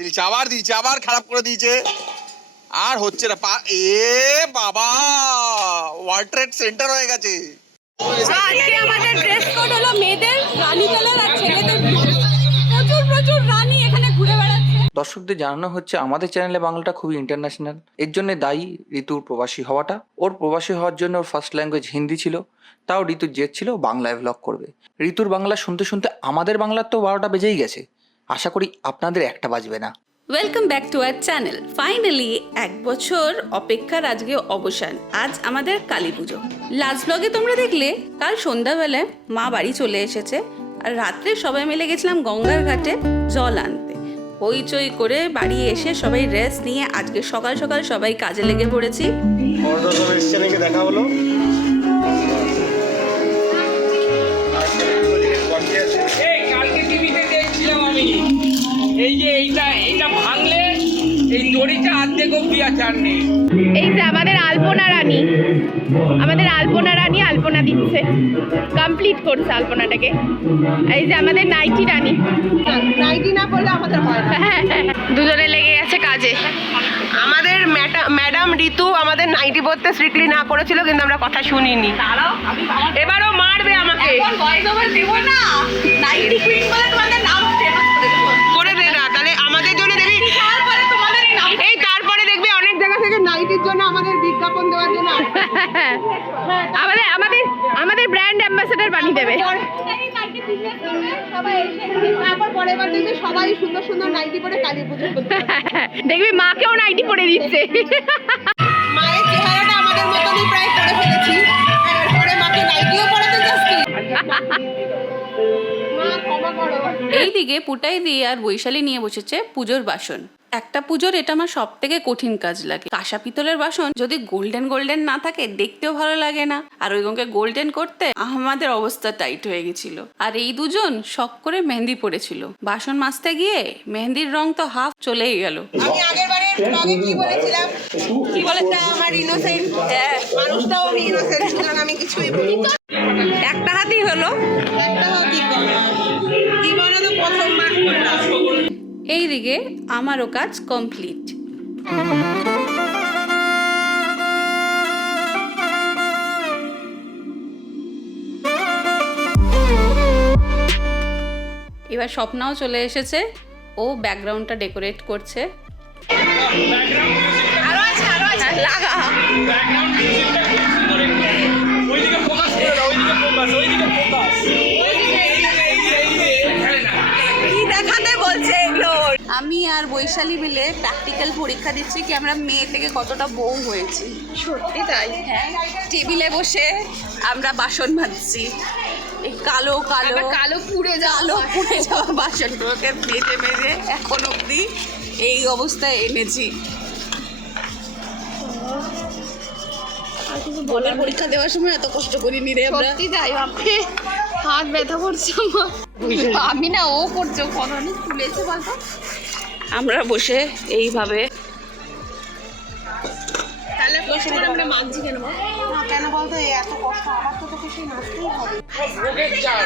দিয়েছে আবার খারাপ করে দিয়েছে। আর হচ্ছে না এ বাবা, ওয়ার্ল্ড ট্রেড সেন্টার হয়ে গেছে। আজকে আমাদের ড্রেস কোড হলো মেয়েদের রানী কালার আর ছেলেদের প্রচুর রানী এখানে ঘুরে বেড়াচ্ছে। দর্শকদের জানানো হচ্ছে আমাদের চ্যানেলে বাংলাটা খুবই ইন্টারন্যাশনাল, এর জন্য দায়ী ঋতুর প্রবাসী হওয়াটা। ওর প্রবাসী হওয়ার জন্য ওর ফার্স্ট ল্যাঙ্গুয়েজ হিন্দি ছিল, তাও ঋতুর জেদ ছিল বাংলায় ভ্লগ করবে। ঋতুর বাংলা শুনতে শুনতে আমাদের বাংলার তো 12টা বেজেই গেছে, আশা করি আপনাদের একটা বাজবে না। Welcome back to our channel. Finally 1 বছর অপেক্ষার আজকে অবসান। আজ আমাদের কালী পুজো। লাস্ট ব্লগে তোমরা দেখলে কাল সন্ধ্যাবেলায় মা বাড়ি চলে এসেছে, আর রাত্রে সবাই মিলে গেছিলাম গঙ্গার ঘাটে জল আনতে। হইচই করে বাড়ি এসে সবাই রেস্ট নিয়ে আজকে সকাল সকাল সবাই কাজে লেগে পড়েছি। দেখা হলো কালকে টিভিতে দেখছিলাম আমি, এই যে এইটা ভাঙলে এই দড়িটা অর্ধেক অব্দি আর নেই। এই যে আমাদের আলপনা রানী আলপনা দিচ্ছে, কমপ্লিট করছে আলপনাটাকে। এই যে আমাদের নাইটি রানী, নাইটি না করলে আমাদের হয় না। দুজনে লেগে গেছে কাজে। আমাদের ম্যাডাম ঋতু আমাদের নাইটি পরতে স্ট্রিক্টলি না করেছিল, কিন্তু আমরা কথা শুনিনি। এবারও মারবে আমাকে। করে দে না, তাহলে আমাদের জন্য দেখবি এই তারপরে দেখবি অনেক জায়গা থেকে নাইটির জন্য আমাদের বিজ্ঞাপন দেওয়ার জন্য আমাদের ব্র্যান্ড অ্যাম্বাসেডর বানিয়ে দেবে। তারপর পরের বার দেখবি সবাই সুন্দর সুন্দর নাইটি পরে কালী পুজো করতে। দেখবি মাকেও নাইটি পরে দিচ্ছে। মায়ের চেহারাটা আমাদের মতনই প্রায় করে ফেলেছি, এরপরে মাকে নাইটিও পরাতে যাচ্ছি। মা ক্ষমা করো। এইদিকে পুটাই দিয়ে আর বৈশালী নিয়ে বসেছে পুজোর বাসন। একটা পুজোর এটা আমার সব থেকে কঠিন কাজ লাগে। কাঁসা পিতলের বাসন যদি গোল্ডেন না থাকে দেখতেও ভালো লাগে না, আর ওইগুলোকে গোল্ডেন করতে আমাদের অবস্থা টাইট হয়ে গেছিল। আর এই দুজন শখ করে মেহেন্দি পড়েছিল, বাসন মাজতে গিয়ে মেহেন্দির রং তো হাফ চলেই গেল। আমি আগের বারের ব্লগে কি বলেছিলাম, কি বলেছিলাম, আমার ইনোসেন্ট মানুষটাও আমি ইনোসেন্ট, সুতরাং আমি কিছুই বলি না। একটা হাতই হলো। একটা কি জীবনে তো প্রথমবার করলাম। এইদিকে আমারও কাজ কমপ্লিট। এবার স্বপ্নাও চলে এসেছে, ও ব্যাকগ্রাউন্ডটা ডেকোরেট করছে। লাগা আমি আর বৈশালী মিলে প্র্যাকটিক্যাল পরীক্ষা দিচ্ছি কি আমরা মেয়ে থেকে কতটা বউ হয়েছি। সত্যি তাই। হ্যাঁ, টেবিলে বসে আমরা বাসন মাজছি, এই কালো পুড়ে যাওয়া বাসনগুলোকে মেজে এখন অবধি এই অবস্থায় এনেছি। বলার পরীক্ষা দেওয়ার সময় এত কষ্ট করিনি রে আমরা। সত্যি তাই, বাপরে হাত ব্যথা করছে আমার। আমি না, ও করছে, কত তুলেছে বলতো। আমরা বসে এইভাবে তাহলে বসে আমরা মানছি কেন কেন বলতো, এত কষ্ট আমার তো তোকে সেই নাচতেই হবে। ভোগের চাল,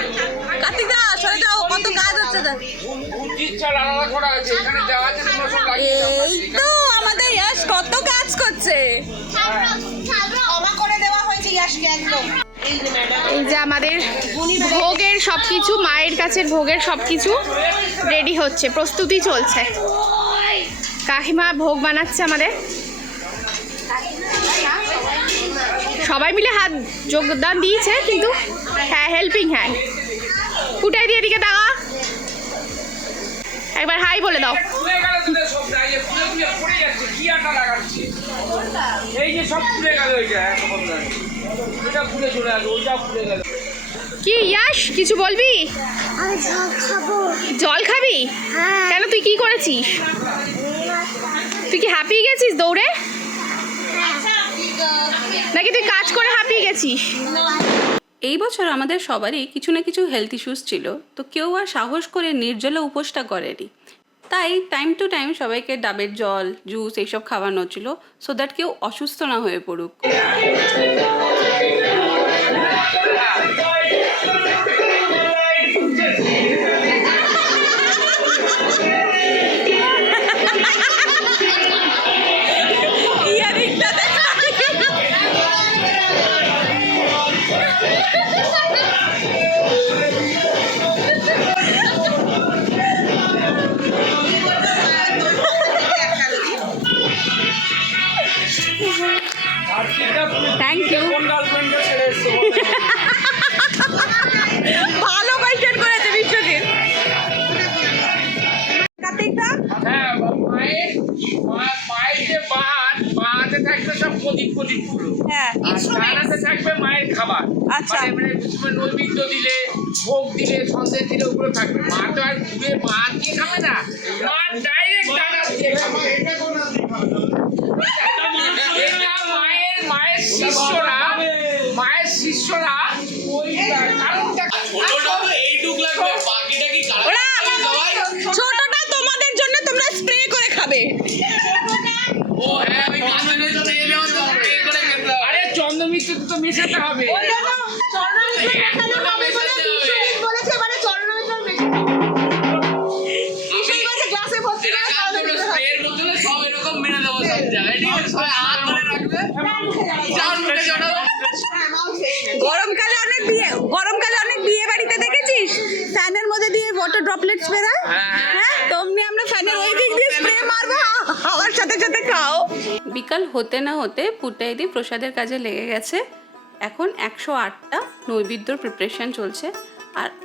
কার্তিকদা সরে যাও, কত কাজ হচ্ছে। ভুজির চাল আলাদা করা আছে, এখানে যাওয়া আছে, তোমরা সব লাগিয়ে দাও। এই তো আমাদের ইয়াশ কত কাজ করছে। ক্ষমা করে দেওয়া হয়েছে ইয়াশকে একদম। এই যে আমাদের ভোগের সবকিছু, মায়ের কাছের ভোগের সবকিছু রেডি হচ্ছে, প্রস্তুতি চলছে। কাকিমা ভোগ বানাচ্ছে আমাদের, সবাই মিলে হাত যোগদান দিয়েছে, কিন্তু হ্যাঁ হেল্পিং হ্যান্ড। ফুটাই দিয়ে দিকে দাঁড়া, একবার হাই বলে দাও। পুড়ে গেল তোদের সব, এই যে পুড়ে পড়ে যাচ্ছে, কি আটা লাগাচ্ছে, এই যে সব পুড়ে গেল। এটা পুড়ে চলে গেল, ওইটা পুড়ে গেল। কি ইয়াশ, কিছু বলবি? জল খাবি? কেন, তুই কি করেছিস? তুই কি হাঁপিয়ে গেছিস দৌড়ে, নাকি তুই কাজ করে হাঁপিয়ে গেছিস? এই বছর আমাদের সবারই কিছু না কিছু হেলথ ইস্যুস ছিল, তো কেউ আর সাহস করে নির্জলা উপোসটা করেনি। তাই টাইম টু টাইম সবাইকে ডাবের জল, জুস এইসব খাওয়ানো ছিল, সো দ্যাট কেউ অসুস্থ না হয়ে পড়ুক। প্রদীপগুলো। হ্যাঁ আর ডানাতে থাকবে মায়ের খাবার। আচ্ছা। মানে নৈবেদ্য দিলে, ভোগ দিলে, সন্দেশ দিলে ওগুলো থাকবে। মা তো আর ঘুরে মা দিয়ে খাবে না, মা ডাইরেক্ট ডানা দিয়ে খাবে। এটা মায়ের শিষ্যরা ওই কারণটা ছোটটা তোমাদের জন্য, তোমরা স্প্রে করে খাবে। আরে চন্দ্রমিত্র তো মেশাতে হবে। গরমকালে অনেক বিয়ে বাড়িতে দেখেছিস ফ্যানের মধ্যে দিয়ে ওয়াটার ড্রপলেটস বেরোয়, হ্যাঁ তেমনি আমরা ফ্যানের ওই দিক দিয়ে স্প্রে মারবো, আমার সাথে সাথে খাও। বিকাল হতে না হতে পুটাইদি প্রসাদের কাজে লেগে গেছে। এখন 108টা নৈবেদ্যর প্রিপারেশন চলছে।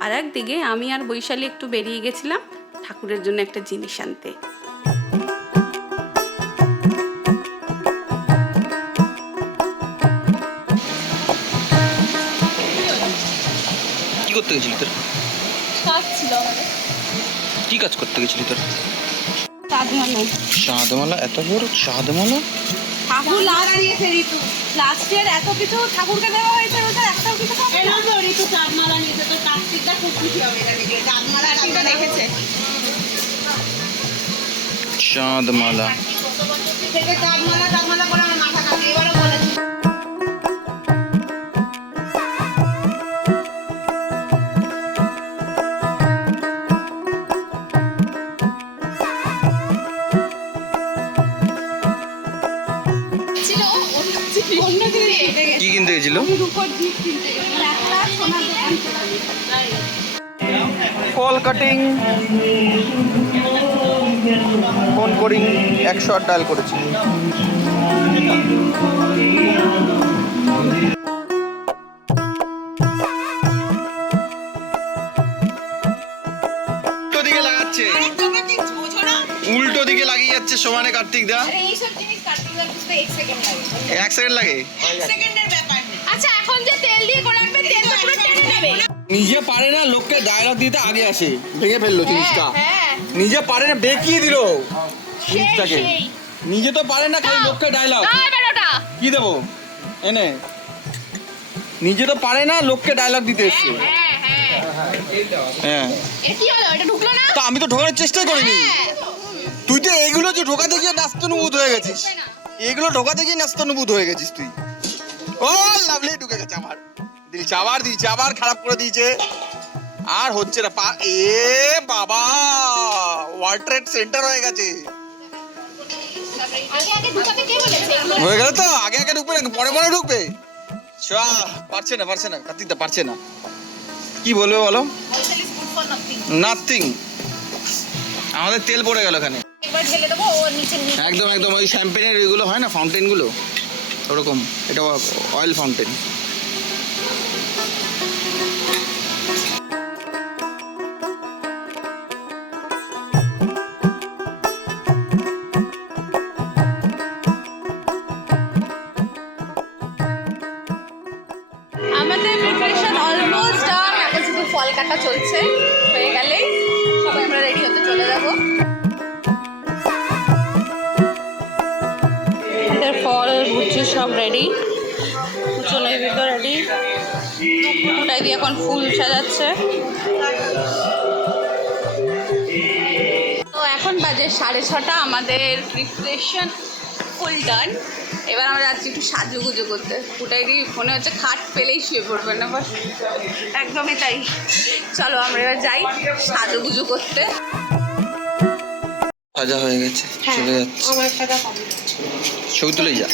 আর একদিকে আমি আর বৈশালী একটু বেরিয়ে গেছিলাম ঠাকুরের জন্য একটা জিনিস আনতে। কি করতে গেছিলি তোর? কাজ ছিল আমাদের, কি কাজ করতে গেছিলি তোর? সাধমানো শাহাদমালা, এত বড় শাহাদমালা? ঠাকুর লাগিয়েছে ঋতু, লাস্টের এত কিছু ঠাকুরকে দেওয়া হয়েছে, ওদের একটাও কিছু পাবে না। তো ঋতু চাঁদমালা নিয়েছে, তো কার্তিকটা খুব খুশি হবে এটা দেখে। চাঁদমালা কার্তিকটা দেখেছে, শাহাদমালা থেকে চাঁদমালা করে আমার মাথা কাটে। এবারও বলেছে কি কিনতে গেছিল? ফল কাটিং, ফোন করি, 108 ডায়াল করেছি। উল্টো দিকে লাগাচ্ছে, উল্টো দিকে লাগিয়ে যাচ্ছে সমানে কার্তিক দা। এইসব জিনিস কার্তিকদার বুঝতে 1 সেকেন্ড লাগে। 1 সেকেন্ড লাগে? 1 সেকেন্ডের ব্যাপার। আচ্ছা এখন যে তেল দিয়ে করাবে, তেল তো পুরো টেনে নেবে। নিজে পারে না, লোককে ডায়লগ দিতে আগে আসে, ভেঙে ফেললো জিনিসটা। হ্যাঁ নিজে পারে না, বেঁকিয়ে দিল জিনিসটাকে। সেই। নিজে তো পারে না, খালি লোককে ডায়লগ। বেরোটা কি দেবো এনে? নিজে তো পারে না, লোককে ডায়লগ দিতে এসছে। হ্যাঁ এ কি হলো, এটা ঢুকলো না? তো আমি তো ঢোকানোর চেষ্টাই করিনি। তুই তো এইগুলো যে ঢোকাতে গিয়ে নাস্তানুভূত হয়ে গেছিস, এগুলো ঢোকাতে গিয়ে নাস্তানুভূত হয়ে গেছিস তুই। ও লাভলি ঢুকে গেছে আমার, দিয়েছে আবার খারাপ করে দিয়েছে। আর হচ্ছে না এ বাবা, ওয়ার্ল্ড ট্রেড সেন্টার হয়ে গেছে। আগে আগে ঢুকাতে কে বলেছে? হয়ে গেল তো, আগে আগে ঢুকবে না, পরে পরে ঢুকবে। পারছে না কার্তিকদা পারছে না। কি বলবে বলো? নাথিং। আমাদের তেল পড়ে গেল এখানে। একবার ঢেলে দেবো ও নিচে নিচে। একদম ওই শ্যাম্পেনের ওইগুলো হয় না, ফাউন্টেনগুলো ওরকম। এটা অয়েল ফাউন্টেন। আমাদের প্রিপারেশন অলমোস্ট ডান। এখন শুধু ফল কাটা চলছে, হয়ে গেলেই সবাই আমরা রেডি হতে চলে যাব। আমাদের ফল বুঝছি সব রেডি, পুজো নৈবেদ্য রেডি। ওটাই দিয়ে এখন ফুল সাজাচ্ছে। তো এখন বাজে 6:30, আমাদের প্রিপারেশন ফুল ডান। এবার আমরা যাচ্ছি একটু সাজুগুজু করতে। ওটাই দিয়ে মনে হচ্ছে খাট পেলেই শুয়ে পড়বে না, বাস একদমই তাই। চলো আমরা এবার যাই সাজুগুজু করতে। সাজা হয়ে গেছে, চলে যাচ্ছে। ছবি তুলে যা।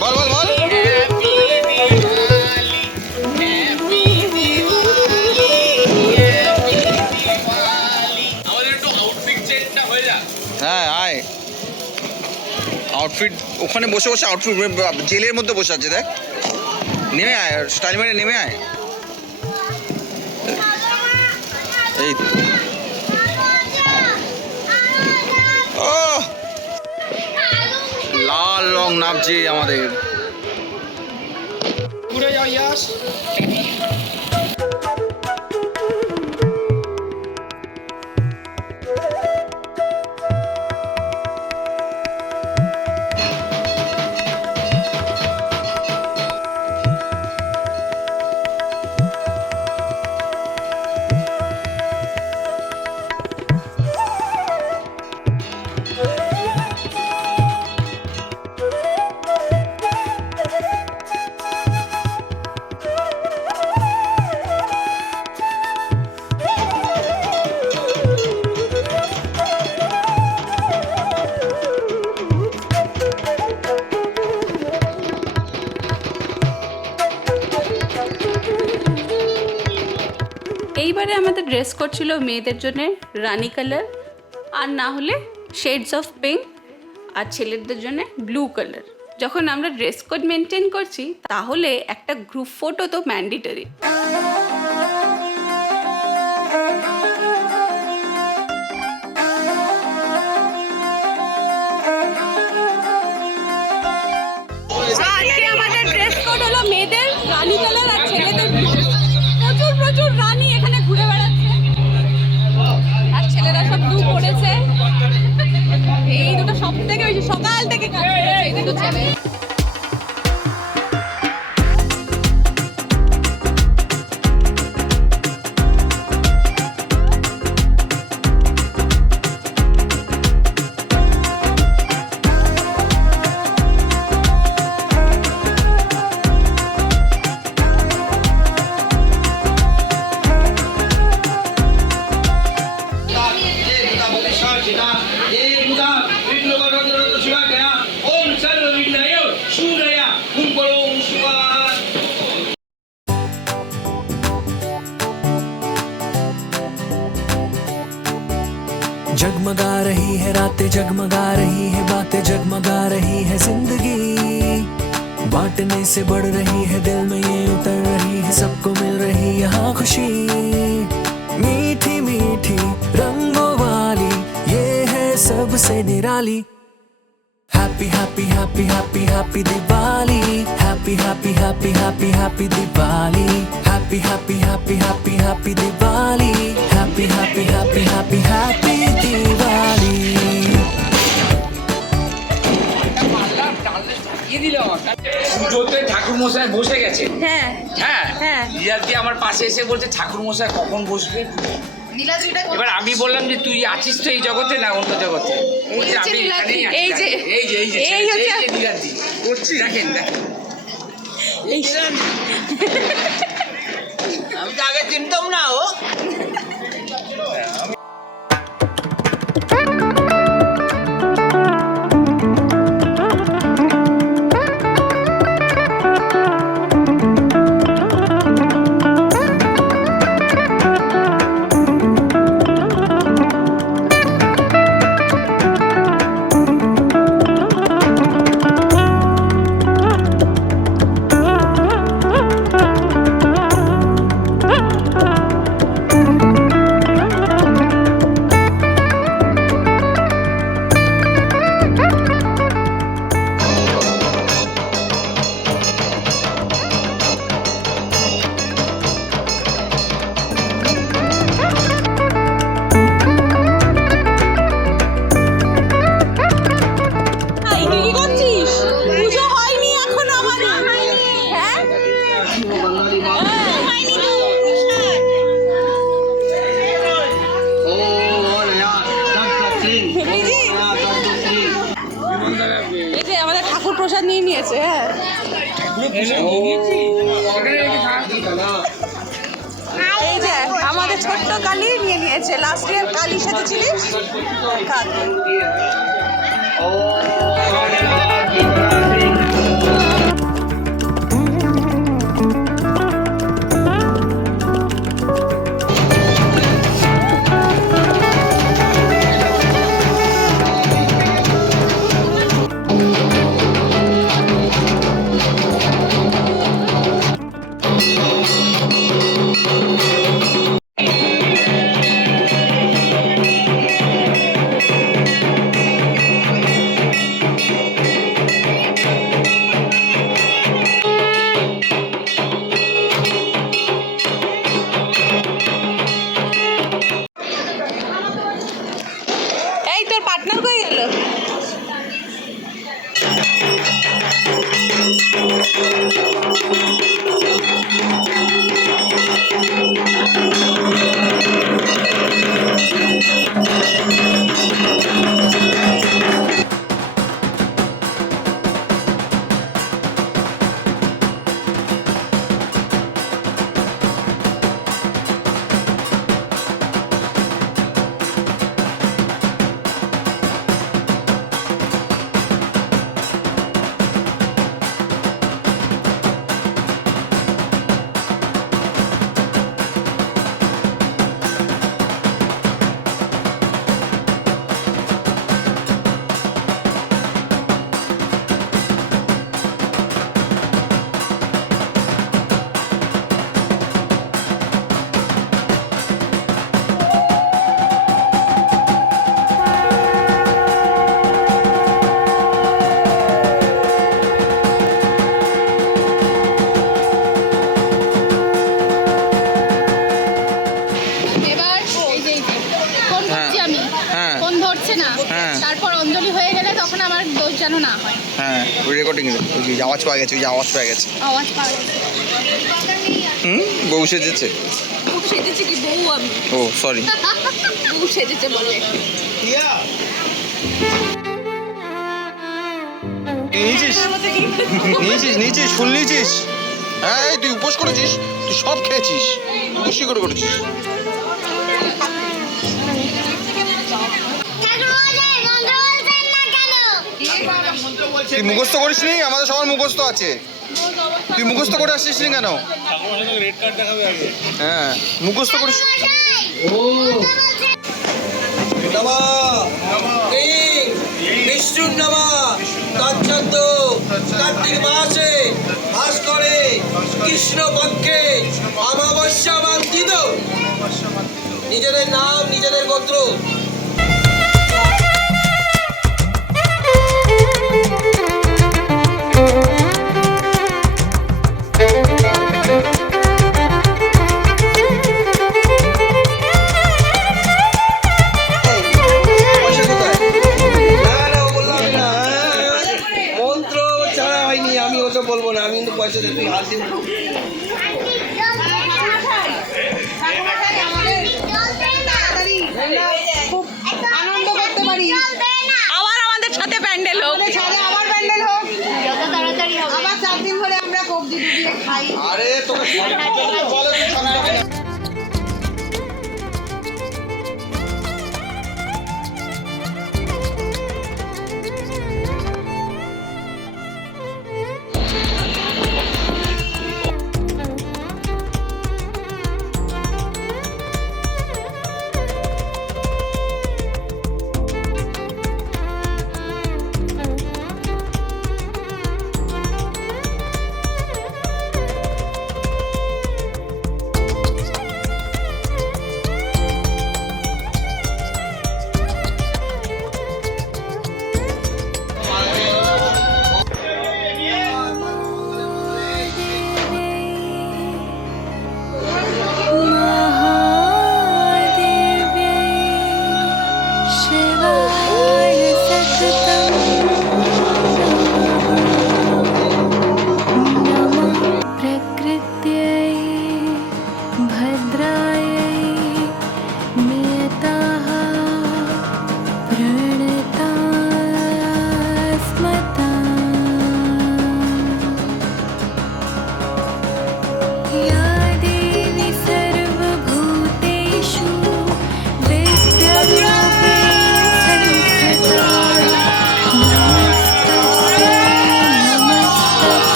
বল বল বল। আমাদের একটু আউটফিট চেঞ্জটা হয়ে যাক। হ্যাঁ আয়, আউটফিট ওখানে বসে বসে আউটফিট জেলের মধ্যে বসে আছে দেখ। নেমে আয়, স্টাইল মেরে নেমে আয়। এই তো। ও লাল রং নামছে আমাদের। ঘুরে যাও ইয়াস। এইবারে আমাদের ড্রেস কোড ছিল মেয়েদের জন্য রানি কালার, আর না হলে শেডস অফ পিঙ্ক, আর ছেলেদের জন্য ব্লু কালার। যখন আমরা ড্রেস কোড মেনটেন করছি তাহলে একটা গ্রুপ ফটো তো ম্যান্ডেটরি। আজকে আমাদের ড্রেস কোড হলো মেয়েদের রানি কালার আর ছেলেদের ব্লু। প্রচুর প্রচুর রানী এখানে ঘুরে বেড়াচ্ছে, আর ছেলেরা সব ব্লু পড়েছে। এই দুটো সব থেকে বেশি সকাল থেকে কাজ করেছে এই দুটো ছেলে। जगमगा रही है रातें, जगमगा रही है बातें, जगमगा रही है जिंदगी। बांटने से बढ़ रही है दिल में ये उतर रही है, सबको मिल रही यहाँ खुशी। मीठी मीठी रंगों वाली ये है सबसे निराली। Happy happy happy happy happy Diwali, happy happy happy happy happy Diwali, happy happy happy happy happy Diwali, happy happy happy happy happy Diwali. পুজোতে ঠাকুর মশাই বসে গেছে। হ্যাঁ হ্যাঁ হ্যাঁ। রিয়াদি আমার পাশে এসে বলছে ঠাকুর মশাই কখন বসবে। এবার আমি বললাম যে তুই আছিস তো এই জগতে না অন্য জগতে। বলছে আমি এখানেই আছি। এই যে এই যে এই যে এই হচ্ছে রিয়াদি করছি, দেখেন দেখেন। আমি তো আগে চিনতাম না ও। কি করছিস? পুজো হয়নি এখনো আমাদের। হ্যাঁ? হয়নি তো। এই যে আমাদের ঠাকুর প্রসাদ নিয়ে নিয়েছে। হ্যাঁ এই যে আমাদের ছোট্ট কালি নিয়ে নিয়েছে। লাস্ট ইয়ার কালি সেজেছিলিস? কালি। এই তোর পার্টনার কই গেল? এবার এই যে ফোন ধরছি আমি, হ্যাঁ। ফোন ধরছে না, হ্যাঁ। তারপর অঞ্জলি হয়ে গেলে তখন আমার দোষ যেন না হয়। হ্যাঁ ওই রেকর্ডিং ওই যে আওয়াজ পাওয়া গেছে, ওই যে আওয়াজ পাওয়া গেছে। আওয়াজ পাওয়া যাচ্ছে। বউ সেজেছে। খুব সেজেছে কি বউ আমি? ও সরি। বউ সেজেছে বলে। নিয়েছিস নিয়েছিস ফুল নিয়েছিস? হ্যাঁ এই তুই উপোস করেছিস, তুই সব খেয়েছিস, খুশি করে করেছিস। তুই মুখস্থ করিস নি? আমাদের সবার মুখস্থ আছে। তুই মুখস্থ করে আসছিস নি কেন? হ্যাঁ মুখস্থ করিস। বিষ্ণুর নামা তচ্ছন্দ কার্তিক মাসে ভাস করে কৃষ্ণ পক্ষে অমাবস্যা মাঙ্কিত। নিজেদের নাম নিজেদের গোত্র মন্ত্র ছাড়া হয়নি। আমি ওসব বলবো না, আমি কিন্তু পয়সা দিতে হাত দিন। খুব আনন্দ করতে পারি। আবার আমাদের সাথে প্যান্ডেল হোক। আবার প্যান্ডেল হোক। যত তাড়াতাড়ি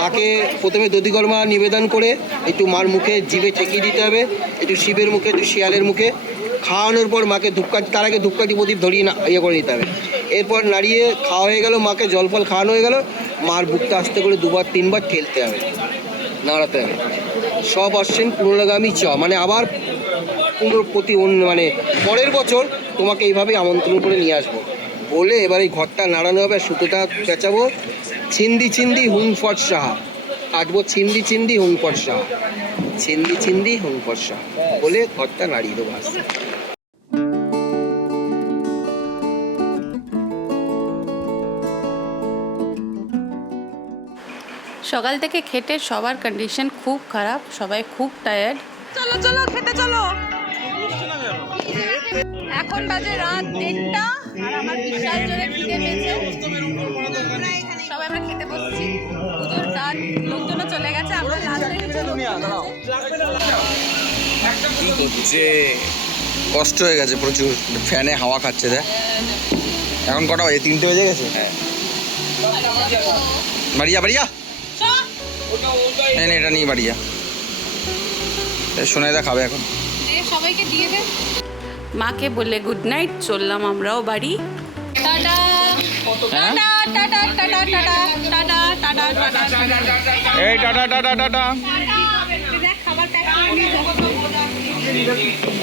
মাকে প্রথমে দধিকর্মা নিবেদন করে একটু মার মুখে জিভে ঠেকিয়ে দিতে হবে, একটু শিবের মুখে, একটু শিয়ালের মুখে। খাওয়ানোর পর মাকে ধূপকাঠি, তার আগে ধূপকাঠি প্রদীপ ধরিয়ে ইয়ে করে নিতে হবে। এরপর নাড়িয়ে খাওয়া হয়ে গেল, মাকে জল ফল খাওয়ানো হয়ে গেল, মার বুকটা আস্তে করে 2-3 বার ঠেলতে হবে, নাড়াতে হবে। সব আসছেন পুনরাগামী মানে আবার মানে পরের বছর তোমাকে এইভাবে আমন্ত্রণ করে নিয়ে আসবো বলে এবার এই ঘরটা নাড়ানো হবে, সুতোটা পেঁচাবো, ছিন্দি ছিন্দি হুং ফট সাহা কাটবো, ছিন্দি ছিন্দি হুং ফট সাহা, ছিন্দি ছিন্দি হুং ফট সাহা বলে ঘরটা নাড়িয়ে দেবো আস্তে। সকাল থেকে খেটে সবার কন্ডিশন খুব খারাপ, সবাই খুব টায়ার্ড। চলো চলো খেতে চলো। এখন বাজে রাত 1টা আর আমার বিশাল জোরে খিদে পেয়েছে। সবাই আমরা খেতে বসছি। পুজোর রাত, লোকজনও চলে গেছে, আমরা কি করছে, কষ্ট হয়ে গেছে প্রচুর, ফ্যানে হাওয়া খাচ্ছে। দেখ এখন কটা বাজে, 3টে বেজে গেছে। হ্যাঁ বাড়িয়া বাড়িয়া, এটা নিয়ে বাড়িয়া, সোনাইদা খাবে এখন। সবাইকে দিয়ে দে। মাকে বলে গুড নাইট, চললাম আমরাও বাড়ি। Tata tata tata tata tata tata tata tata. এই টাটা টাটা টাটা। দেখ খাবার প্যাক করে নিয়ে যাও।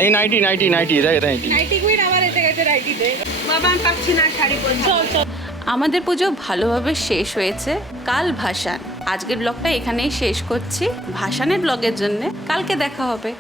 এই নাইটি নাইটি নাইটি, দেখ নাইটি। নাইটি কুইন আবার এসে গেছে নাইটিতে। বাবা আমি পাচ্ছি না শাড়ি পরে। চল চল। আমাদের পুজো ভালোভাবে শেষ হয়েছে। কাল ভাসান। আজকের ব্লগটা এখানেই শেষ করছি। ভাসানের ব্লগের জন্য কালকে দেখা হবে।